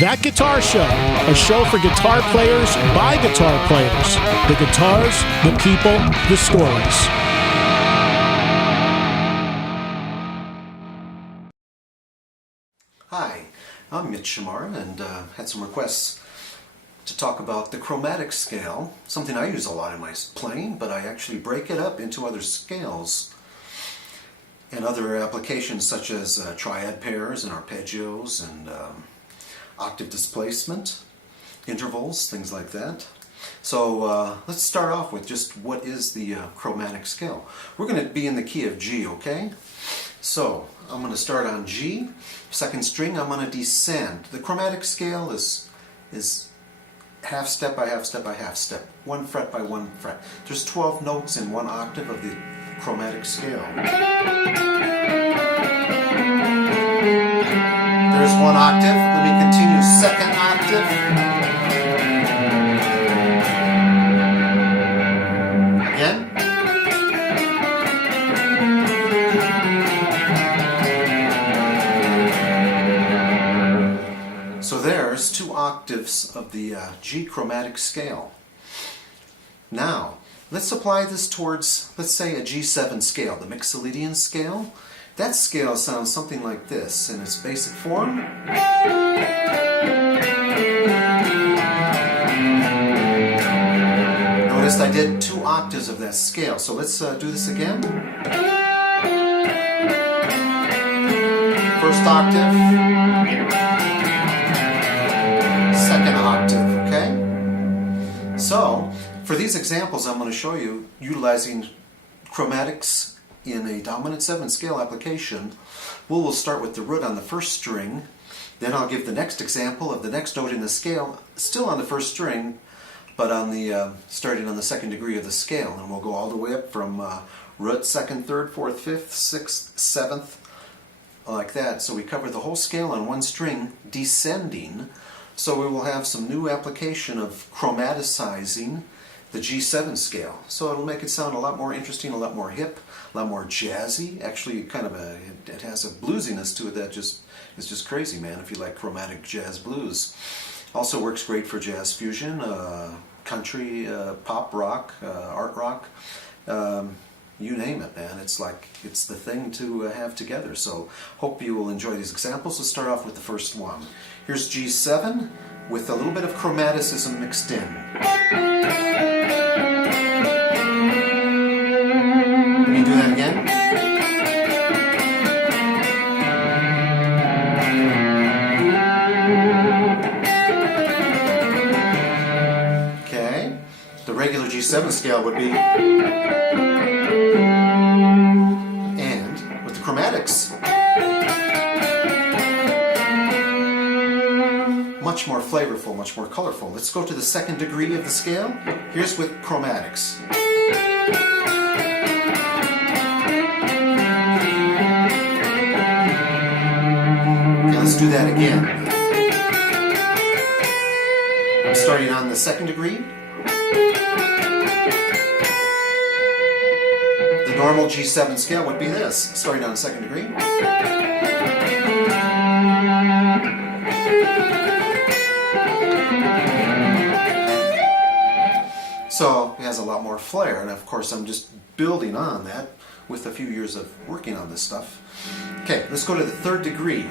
That Guitar Show, a show for guitar players by guitar players. The guitars, the people, the stories. Hi, I'm Mitch Chmara and had some requests to talk about the chromatic scale, something I use a lot in my playing, but I actually break it up into other scales and other applications such as triad pairs and arpeggios and octave displacement, intervals, things like that. So let's start off with just what is the chromatic scale. We're going to be in the key of G, okay? So I'm going to start on G, second string, I'm going to descend. The chromatic scale is half step by half step by half step, 1 fret by 1 fret. There's 12 notes in 1 octave of the chromatic scale. There's 1 octave. Let me continue. Second octave. Again. So there's 2 octaves of the G chromatic scale. Now, let's apply this towards, let's say, a G7 scale, the mixolydian scale. That scale sounds something like this in its basic form. Notice I did 2 octaves of that scale, so let's do this again. First octave, second octave, okay? So, for these examples I'm going to show you utilizing chromatics in a dominant 7 scale application. We'll start with the root on the first string, then I'll give the next example of the next note in the scale, still on the first string, but on the starting on the 2nd degree of the scale, and we'll go all the way up from root, 2nd, 3rd, 4th, 5th, 6th, 7th, like that. So we cover the whole scale on 1 string, descending. So we will have some new application of chromaticizing the G7 scale. So it'll make it sound a lot more interesting, a lot more hip, a lot more jazzy. Actually, kind of it has a bluesiness to it that is just crazy, man, if you like chromatic jazz blues. Also works great for jazz fusion, country, pop rock, art rock, you name it, man. It's the thing to have together. So hope you will enjoy these examples. Let's start off with the first one. Here's G7 with a little bit of chromaticism mixed in. Let me do that again. Okay. The regular G7 scale would be, and with the chromatics, much more flavorful, much more colorful. Let's go to the 2nd degree of the scale. Here's with chromatics. Okay, let's do that again. I'm starting on the 2nd degree. The normal G7 scale would be this, starting on the 2nd degree. So it has a lot more flair, and of course I'm just building on that with a few years of working on this stuff. Okay, let's go to the 3rd degree.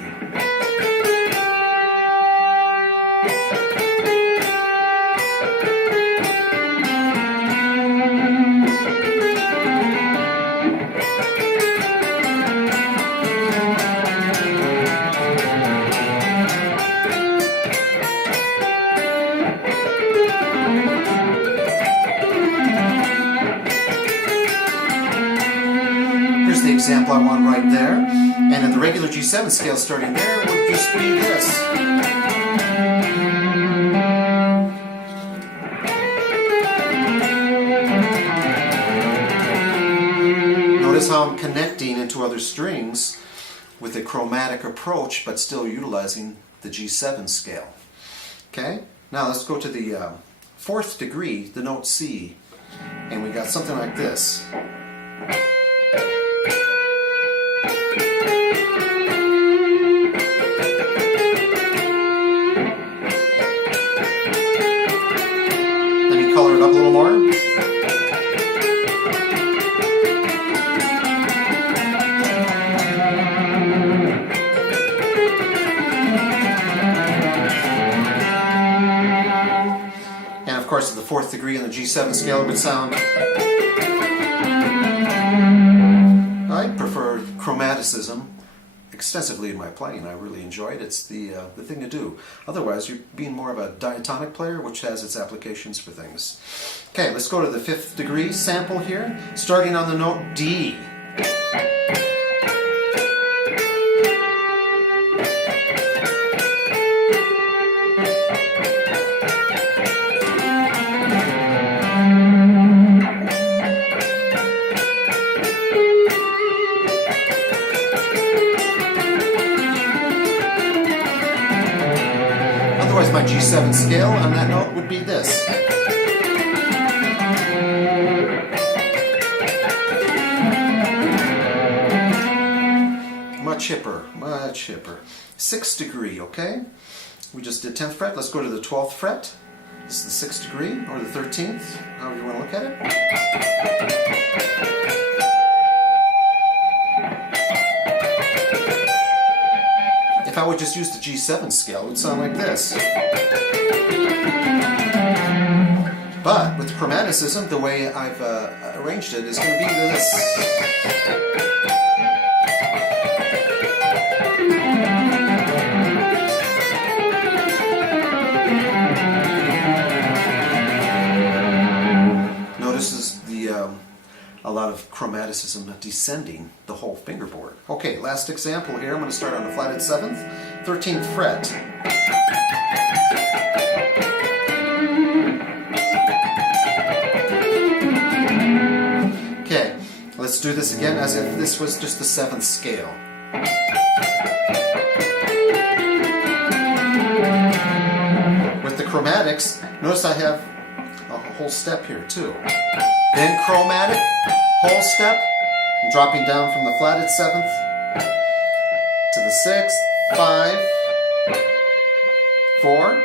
The example I want right there, and in the regular G7 scale starting there would just be this. Notice how I'm connecting into other strings with a chromatic approach, but still utilizing the G7 scale. Okay, now let's go to the 4th degree, the note C, and we got something like this. course, at the 4th degree on the G7 scale, it would sound... I prefer chromaticism extensively in my playing. I really enjoy it. It's the thing to do. Otherwise, you're being more of a diatonic player, which has its applications for things. Okay, let's go to the 5th degree sample here, starting on the note D. Otherwise, my G7 scale on that note would be this. Much hipper, much hipper. 6th degree, okay? We just did 10th fret. Let's go to the 12th fret. This is the 6th degree, or the 13th, however you want to look at it. If I would just use the G7 scale, it would sound like this. But with chromaticism, the way I've arranged it is going to be this. Notice a lot of chromaticism descending the whole fingerboard. Okay, last example here. I'm going to start on the flatted 7th, 13th fret. Okay, let's do this again as if this was just the 7th scale. With the chromatics, notice I have a whole step here too. Then chromatic, whole step, I'm dropping down from the flatted 7th to the 6th, 5, 4,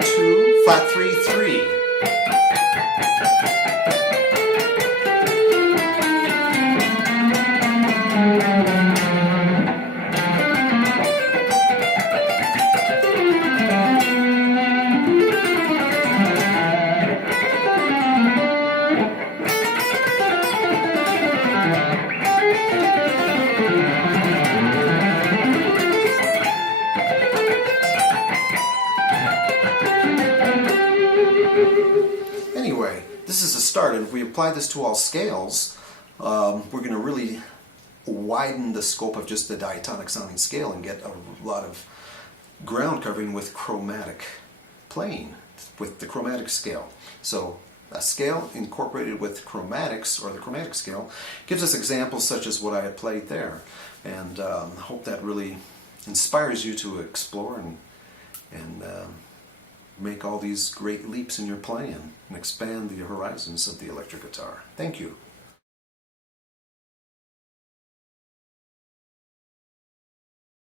2, flat 3, 3. Anyway, this is a start, and if we apply this to all scales, we're going to really widen the scope of just the diatonic sounding scale and get a lot of ground covering with chromatic playing, with the chromatic scale. So a scale incorporated with chromatics, or the chromatic scale, gives us examples such as what I had played there. And I hope that really inspires you to explore and make all these great leaps in your playing and expand the horizons of the electric guitar. Thank you.